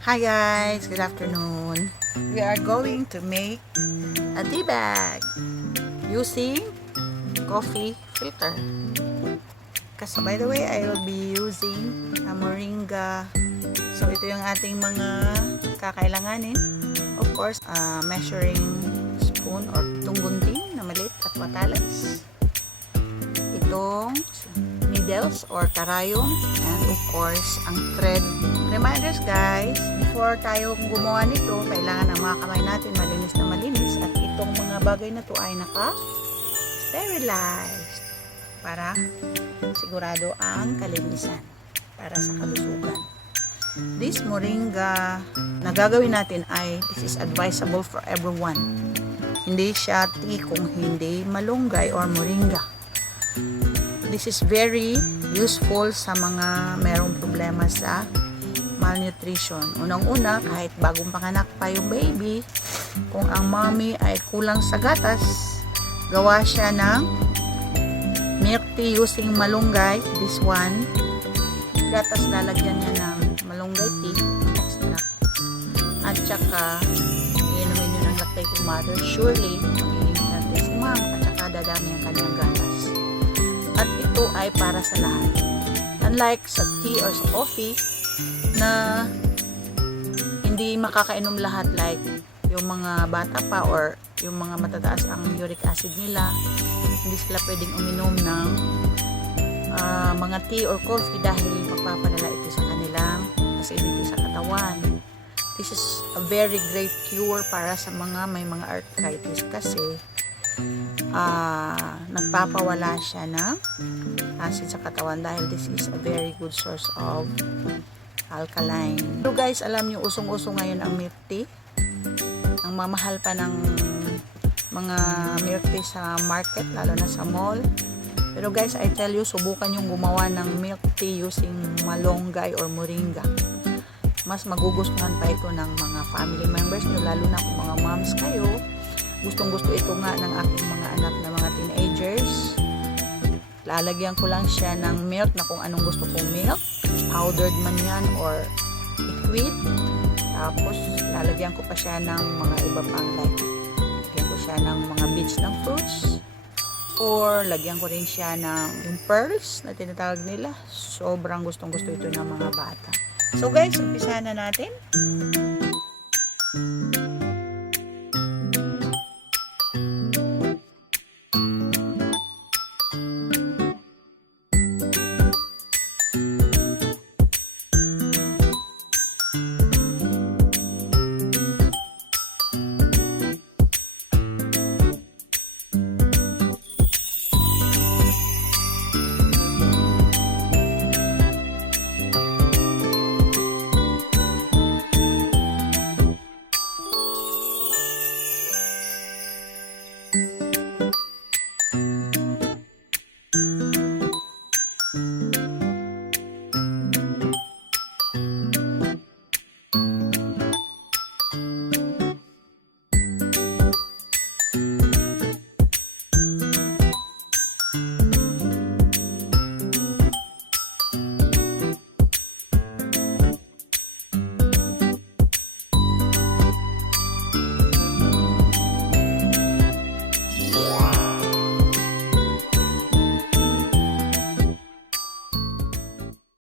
Hi guys, good afternoon. We are going to make a tea bag using coffee filter. Kasi by the way, I will be using a moringa. So ito yung ating mga kakailanganin. Of course, measuring spoon or itong gunting na maliit at matalas. Itong needles or karayom, and of course ang thread. Reminders guys, before tayo gumawa nito, kailangan ang mga kamay natin malinis na malinis, at itong mga bagay na to ay naka-sterilized para sigurado ang kalinisan para sa kalusugan. This moringa na gagawin natin ay this is advisable for everyone. Hindi siya tea kung hindi malunggay or moringa. This is very useful sa mga merong problema sa malnutrition. Unang-una, kahit bagong panganak pa yung baby, kung ang mommy ay kulang sa gatas, gawa siya ng milk tea using malunggay. This one, gatas lalagyan niya ng malunggay tea extract. At saka, iinumin nyo ng lactating mother. Surely, magiging healthy si mom at saka dadami ang kanyang gatas. At ito ay para sa lahat. Unlike sa tea or sa coffee na hindi makakainom lahat, like yung mga bata pa or yung mga matataas ang uric acid nila, hindi sila pwedeng uminom ng mga tea or coffee dahil magpapadala ito sa kanilang acidity sa katawan. This is a very great cure para sa mga may mga arthritis kasi nagpapawala siya ng acid sa katawan dahil this is a very good source of alkaline. So guys, alam niyo usong-usong ngayon ang milk tea. Ang mamahal pa ng mga milk tea sa market, lalo na sa mall. Pero guys, I tell you, subukan yung gumawa ng milk tea using malunggay or moringa. Mas magugustuhan pa ito ng mga family members niyo, lalo na kung mga moms kayo. Gustong-gusto ito nga ng aking mga anak na mga teenagers. Lalagyan ko lang siya ng milk na kung anong gusto kong milk. Powdered man yan or liquid. Tapos, lalagyan ko pa siya ng mga iba pang like. Lagyan ko siya ng mga bits ng fruits. Or, lagyan ko rin siya ng yung pearls na tinatawag nila. Sobrang gustong-gusto ito ng mga bata. So guys, umpisahan na natin.